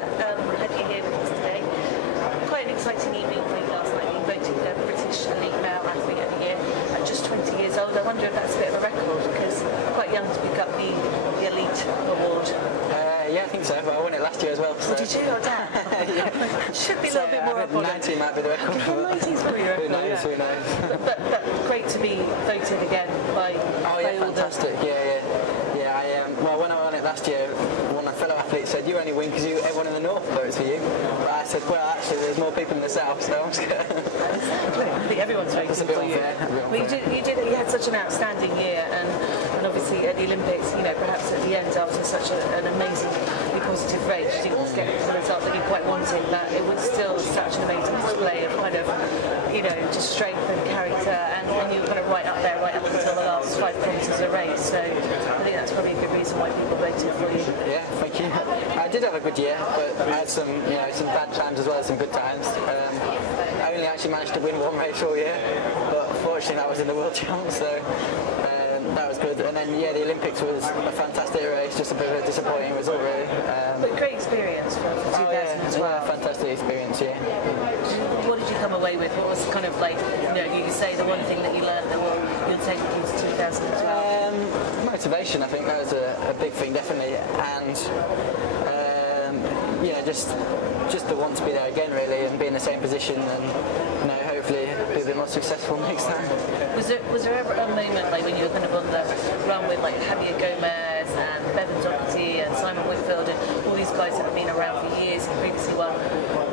had you here with us today. Quite an exciting evening for you last night. You voted the British Elite Male Athlete of the Year at just 20 years old. I wonder if that's a bit of a record, because quite young to pick up the Elite Award. Yeah, I think so, but I won it last year as well. So. Did you? Oh, damn. Yeah. Should be a little bit more up on 90 might be the record. 90's probably the record. Who knows? But great to be voted again by all fantastic. Well, when I won it last year, one of my fellow athletes said, "You only win because everyone in the north votes for you." But I said, "Well, actually, there's more people in the south, so I'm scared." I think everyone's voting for you. You had such an outstanding year, and obviously at the Olympics, perhaps at the end after such an amazingly positive race, you didn't get the result that you quite wanted, but it was still such an amazing display of kind of, just strength and character, and you were kind of right up until the last 5 kilometres of the race. So I think that's probably a good reason why people voted for you. Yeah, thank you. I did have a good year, but I had some bad times as well as some good times. I only actually managed to win one race all year, but unfortunately that was in the World Champs, so that was good. And then the Olympics was a fantastic race, just a bit of a disappointing result really. But great experience for 2000 as well. Fantastic experience, yeah. What did you come away with? What was kind of like, you could say the one thing that you learned that you'll take into 2000 as well? Motivation, I think that was a big thing, definitely, and just the want to be there again really, and be in the same position, and hopefully be a bit more successful next time. Was there ever a moment like when you were kind of on the run with like Javier Gomez and Bevan Doherty and Simon Whitfield and all these guys that have been around for years and previously won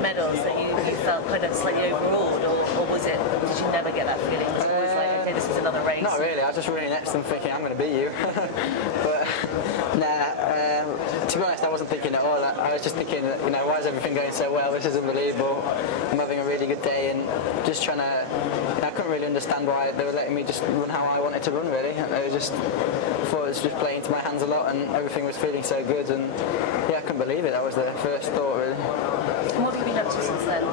medals, that you felt kind of slightly overawed, or did you never get that feeling? Was it always like, okay, this is another race? Not really. I was just running next to them thinking I'm going to beat you. But to be honest, I wasn't thinking at all. I was just thinking that, why is everything going so well? This is unbelievable. I'm having a really good day, and just trying to. I couldn't really understand why they were letting me just run how I wanted to run. Really, I thought it was just playing into my hands a lot, and everything was feeling so good. And I couldn't believe it. That was the first thought, really. And what have you been up to since then?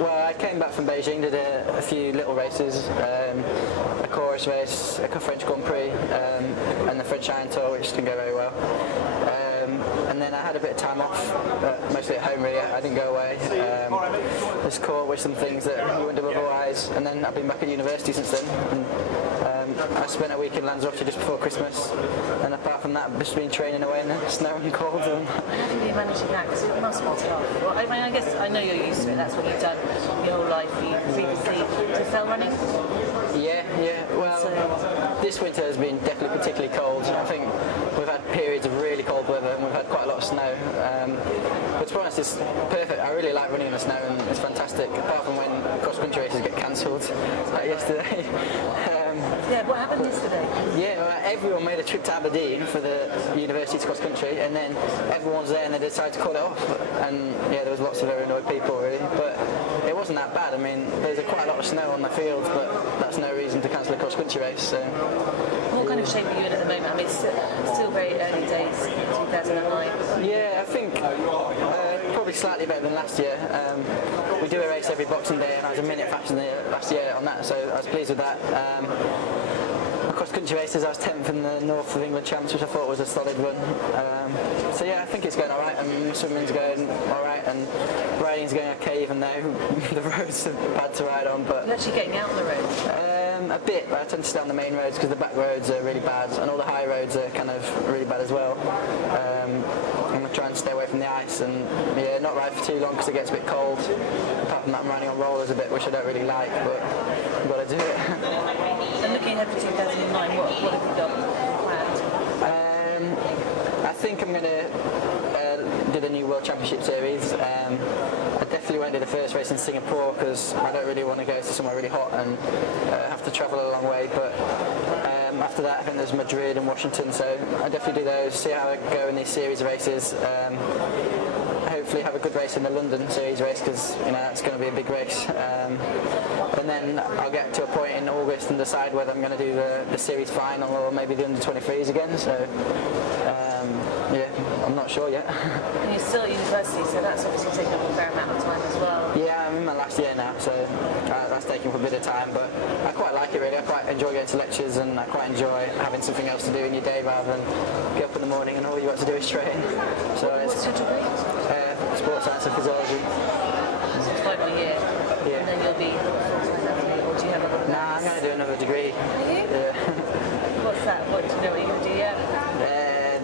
Well, I came back from Beijing, did a few little races, a chorus race, a French Grand Prix, and the French Iron Tour, which didn't go very well. And then I had a bit of time off, mostly at home really. I didn't go away. Just caught with some things that you wouldn't have otherwise. And then I've been back at university since then. And, I spent a week in Lanzarote just before Christmas, and apart from that, I've just been training away in the snow and cold. And how do you manage that? Because it must be tough. Well, I guess I know you're used to it. That's what you've done your whole life. You previously did fell running. Yeah. Well, this winter has been definitely particularly cold. I think we've had periods of really cold weather, and we've had quite a lot of snow. But to be honest, it's perfect. I really like running in the snow, and it's fantastic. Apart from when cross-country races get cancelled, like yesterday. What happened yesterday? Everyone made a trip to Aberdeen for the university's cross-country, and then everyone's there and they decided to call it off. And there was lots of very annoyed people really, but it wasn't that bad. I mean, there's quite a lot of snow on the fields, but that's no reason to cancel a cross-country race. So. What kind of shape are you in at the moment? I mean, it's still very early days, 2009. Yeah, I think probably slightly better than last year. We do a race every Boxing Day, and I was a minute faster than last year on that, so I was pleased with that. Cross-country races, I was 10th in the North of England Champs, which I thought was a solid run. I think it's going alright, and swimming's going alright, and riding's going okay, even though the roads are bad to ride on. But you're actually getting out on the road? A bit, but I tend to stay on the main roads because the back roads are really bad, and all the high roads are kind of really bad as well. I'm going to try and stay away from the ice, and not ride for too long because it gets a bit cold. Apart from that, I'm riding on rollers a bit, which I don't really like, but I've got to do it. And looking ahead for 2009, what have you got planned? I think I'm going to do the new World Championship Series. I definitely won't do the first race in Singapore because I don't really want to go to somewhere really hot and have to travel a long way. But after that, I think there's Madrid and Washington, so I definitely do those, see how I go in these series of races. hopefully have a good race in the London Series race, because you know that's going to be a big race. And then I'll get to a point in August and decide whether I'm going to do the series final or maybe the under-23s again. So yeah, I'm not sure yet. And you're still at university, so that's obviously taking up a fair amount of time as well. Yeah, I'm in my last year now, so that's taking up a bit of time, but I quite like it really. I quite enjoy going to lectures, and I quite enjoy having something else to do in your day rather than get up in the morning and all you want to do is train. So what's your degree? Sports science and physiology. So it's final year, Yeah. and then you'll be or do you have a... Nah, I'm going to do another degree. Are you? Yeah. What's that? What do you know what you're going to do yet?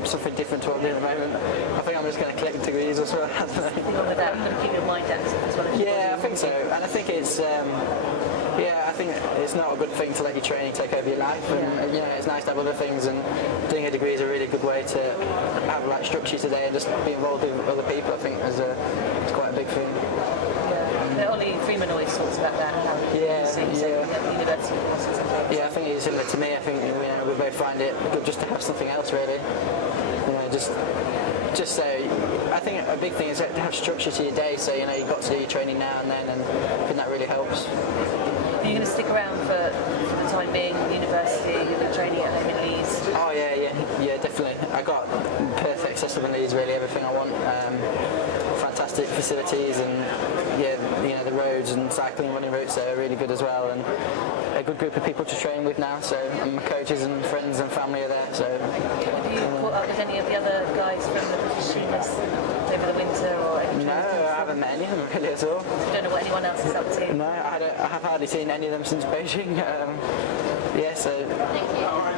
Something different to what I'm doing at the moment. I think I'm just going to collect degrees as well. Nothing wrong with that. You're going to keep your mind active as well as you Yeah, I think so. And I think it's I think it's not a good thing to let your training take over your life. And you know, it's nice to have other things, and doing a degree is a really good way to have like structure today and just be involved with other people. I think it's quite a big thing. Yeah. Ollie Freeman always talks about that. University courses and things. Yeah, I think he's similar to me. I think we both find it good just to have something else, really. You know, just so I think a big thing is to have structure to your day. So you know you've got to do your training now and then, and I think that really helps. Are you going to stick around for the time being, university, the training at home in Leeds? Oh yeah, definitely. I got perfect system in Leeds, really everything I want. Fantastic facilities, and the roads and cycling and running routes are really good as well, and a good group of people to train with now. So and my coaches and friends and family are there. So have you caught up with any of the other guys from the British team over the winter or? No, I haven't met any of them really at all. You don't know what anyone else is up to? No, I have hardly seen any of them since Beijing. So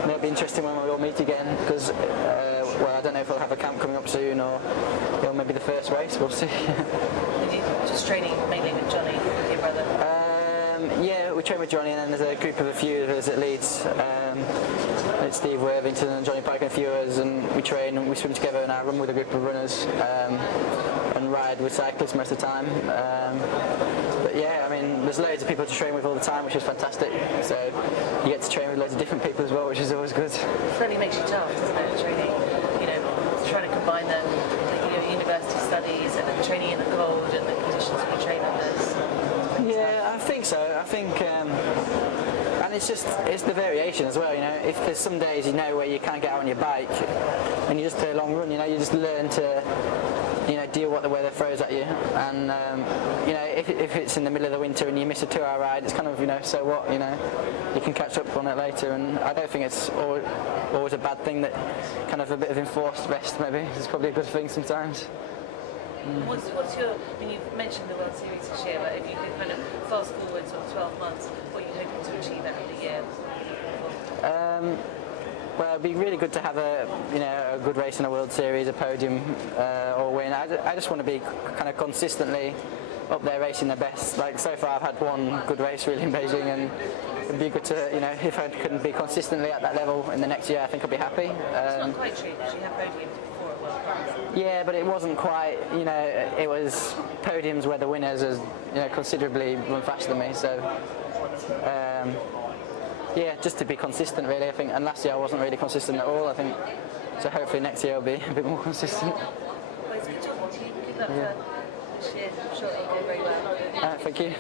it'll be interesting when we all meet again, because I don't know if we'll have a camp coming up soon or maybe the first race. We'll see. Are you just training mainly with Johnny, your brother? Yeah, we train with Johnny, and then there's a group of a few of us at Leeds. It's Steve Worthington and Johnny Pike and a few of us, and we train and we swim together, and I run with a group of runners and ride with cyclists most of the time. But yeah, I mean, there's loads of people to train with all the time, which is fantastic. So you get to train with loads of different people as well, which is always good. It certainly makes you tough, doesn't it, training? Trying to combine them, university studies and then training in the cold and the conditions that you train under. Yeah, I think so. I think, and it's the variation as well. You know, if there's some days where you can't get out on your bike and you just do a long run, you just learn to deal with what the weather throws at you. And if it's in the middle of the winter and you miss a 2-hour ride, it's kind of so what, you can catch up on it later. And I don't think it's always a bad thing that kind of a bit of enforced rest maybe is probably a good thing sometimes. What's your, you've mentioned the World Series this year, but if you could kind of fast forward sort of 12 months, what are you hoping to achieve out of the year? Well, it'd be really good to have a good race in a World Series, a podium or win. I just want to be kind of consistently up there racing the best. Like so far, I've had one good race really in Beijing, and it'd be good to if I couldn't be consistently at that level in the next year, I think I'd be happy. It's not quite true because you have podiums before at World Cups. Yeah, but it wasn't quite. It was podiums where the winners has considerably run faster than me. So. Yeah, just to be consistent really, I think, and last year I wasn't really consistent at all, I think, so hopefully next year I'll be a bit more consistent. Well, it's good talking to you. Good luck for this year. I'm sure it'll go very well. Thank you.